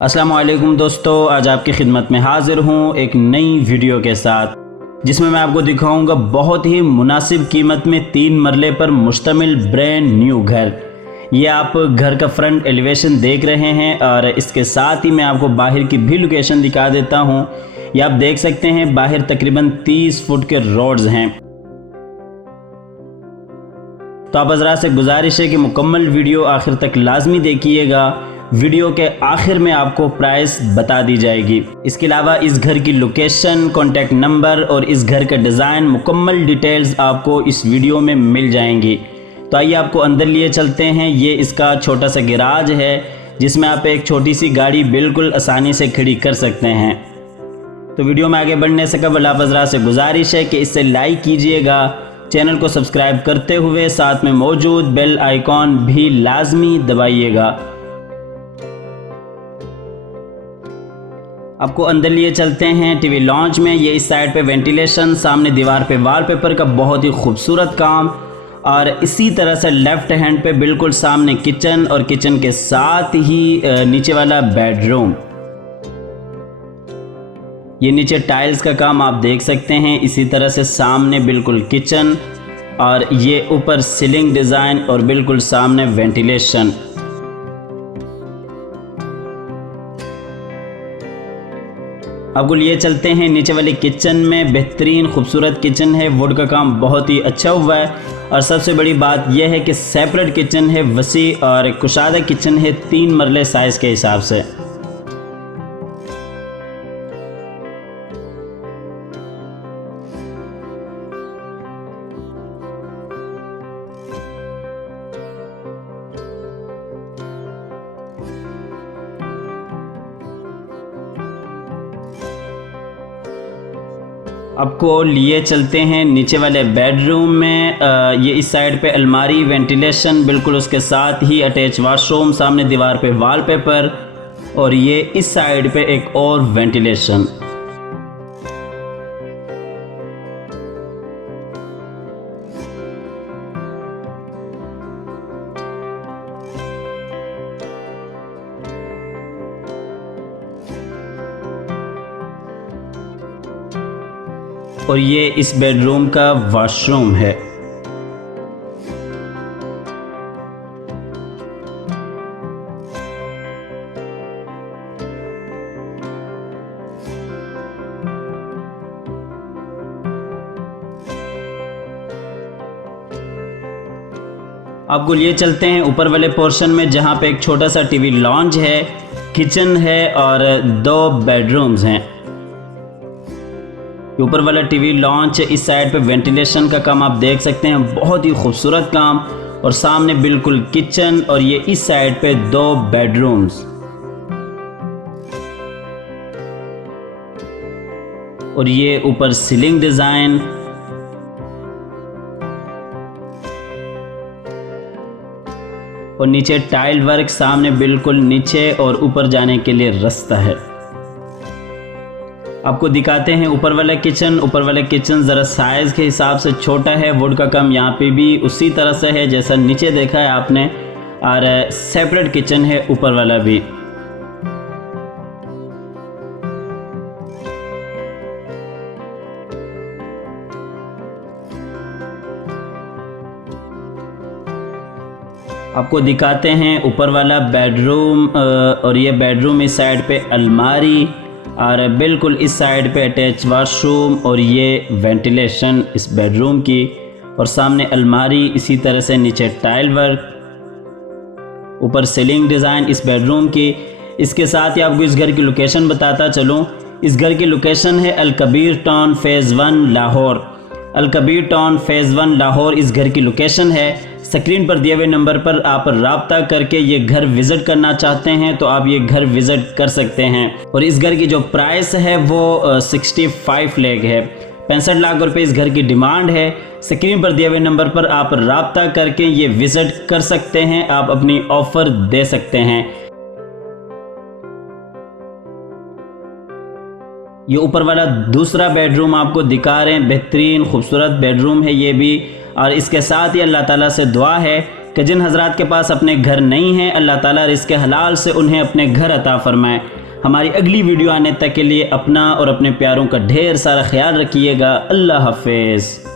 अस्सलाम वालेकुम दोस्तों, आज आपकी खिदमत में हाज़िर हूँ एक नई वीडियो के साथ जिसमें मैं आपको दिखाऊंगा बहुत ही मुनासिब कीमत में 3 मरले पर मुश्तमिल ब्रांड न्यू घर। ये आप घर का फ्रंट एलिवेशन देख रहे हैं और इसके साथ ही मैं आपको बाहर की भी लोकेशन दिखा देता हूँ। ये आप देख सकते हैं बाहर तकरीबन 30 फुट के रोड्स हैं। तो आप हज़रात से गुजारिश है कि मुकम्मल वीडियो आखिर तक लाजमी देखिएगा। वीडियो के आखिर में आपको प्राइस बता दी जाएगी। इसके अलावा इस घर की लोकेशन, कॉन्टैक्ट नंबर और इस घर का डिज़ाइन, मुकम्मल डिटेल्स आपको इस वीडियो में मिल जाएंगी। तो आइए आपको अंदर लिए चलते हैं। ये इसका छोटा सा गैराज है जिसमें आप एक छोटी सी गाड़ी बिल्कुल आसानी से खड़ी कर सकते हैं। तो वीडियो में आगे बढ़ने से कबल आप हज़रात से गुजारिश है कि इसे लाइक कीजिएगा, चैनल को सब्सक्राइब करते हुए साथ में मौजूद बेल आइकॉन भी लाजमी दबाइएगा। आपको अंदर लिए चलते हैं टीवी लॉन्च में। ये इस साइड पे वेंटिलेशन, सामने दीवार पे वॉलपेपर का बहुत ही खूबसूरत काम और इसी तरह से लेफ़्ट हैंड पे बिल्कुल सामने किचन और किचन के साथ ही नीचे वाला बेडरूम। ये नीचे टाइल्स का काम आप देख सकते हैं। इसी तरह से सामने बिल्कुल किचन और ये ऊपर सीलिंग डिज़ाइन और बिल्कुल सामने वेंटिलेशन। आपको लिए चलते हैं नीचे वाली किचन में। बेहतरीन खूबसूरत किचन है, वुड का काम बहुत ही अच्छा हुआ है और सबसे बड़ी बात यह है कि सेपरेट किचन है, वसी और कुशादा किचन है 3 मरले साइज़ के हिसाब से। आपको लिए चलते हैं नीचे वाले बेडरूम में। ये इस साइड पे अलमारी, वेंटिलेशन, बिल्कुल उसके साथ ही अटैच वॉशरूम, सामने दीवार पे वॉलपेपर और ये इस साइड पे एक और वेंटिलेशन। और ये इस बेडरूम का वॉशरूम है। आपको लिए चलते हैं ऊपर वाले पोर्शन में जहाँ पे एक छोटा सा टीवी लॉन्च है, किचन है और 2 बेडरूम्स हैं। ऊपर वाला टीवी लॉन्च, इस साइड पे वेंटिलेशन का काम आप देख सकते हैं, बहुत ही खूबसूरत काम और सामने बिल्कुल किचन और ये इस साइड पे 2 बेडरूम्स और ये ऊपर सीलिंग डिज़ाइन। और नीचे टाइल वर्क, सामने बिल्कुल नीचे और ऊपर जाने के लिए रास्ता है। आपको दिखाते हैं ऊपर वाला किचन। ऊपर वाला किचन ज़रा साइज़ के हिसाब से छोटा है। वुड का काम यहाँ पे भी उसी तरह से है जैसा नीचे देखा है आपने और सेपरेट किचन है ऊपर वाला भी। आपको दिखाते हैं ऊपर वाला बेडरूम और ये बेडरूम इस साइड पे अलमारी और बिल्कुल इस साइड पे अटैच वॉशरूम और ये वेंटिलेशन इस बेडरूम की और सामने अलमारी, इसी तरह से नीचे टाइल वर्क, ऊपर सीलिंग डिज़ाइन इस बेडरूम की। इसके साथ ही आपको इस घर की लोकेशन बताता चलूँ। इस घर की लोकेशन है अल कबीर टाउन फ़ेज़ 1 लाहौर। अल कबीर टाउन फ़ेज़ 1 लाहौर इस घर की लोकेशन है। स्क्रीन पर दिए हुए नंबर पर आप राब्ता करके ये घर विज़िट करना चाहते हैं तो आप ये घर विज़िट कर सकते हैं। और इस घर की जो प्राइस है वो 65 लाख है। 65 लाख रुपए इस घर की डिमांड है। स्क्रीन पर दिए हुए नंबर पर आप राब्ता करके ये विज़िट कर सकते हैं, आप अपनी ऑफ़र दे सकते हैं। ये ऊपर वाला दूसरा बेडरूम आपको दिखा रहे हैं, बेहतरीन खूबसूरत बेडरूम है ये भी। और इसके साथ ही अल्लाह ताला से दुआ है कि जिन हजरात के पास अपने घर नहीं हैं, अल्लाह ताला रिज़्क़ हलाल से उन्हें अपने घर अता फ़रमाए। हमारी अगली वीडियो आने तक के लिए अपना और अपने प्यारों का ढेर सारा ख्याल रखिएगा। अल्लाह हाफ़िज़।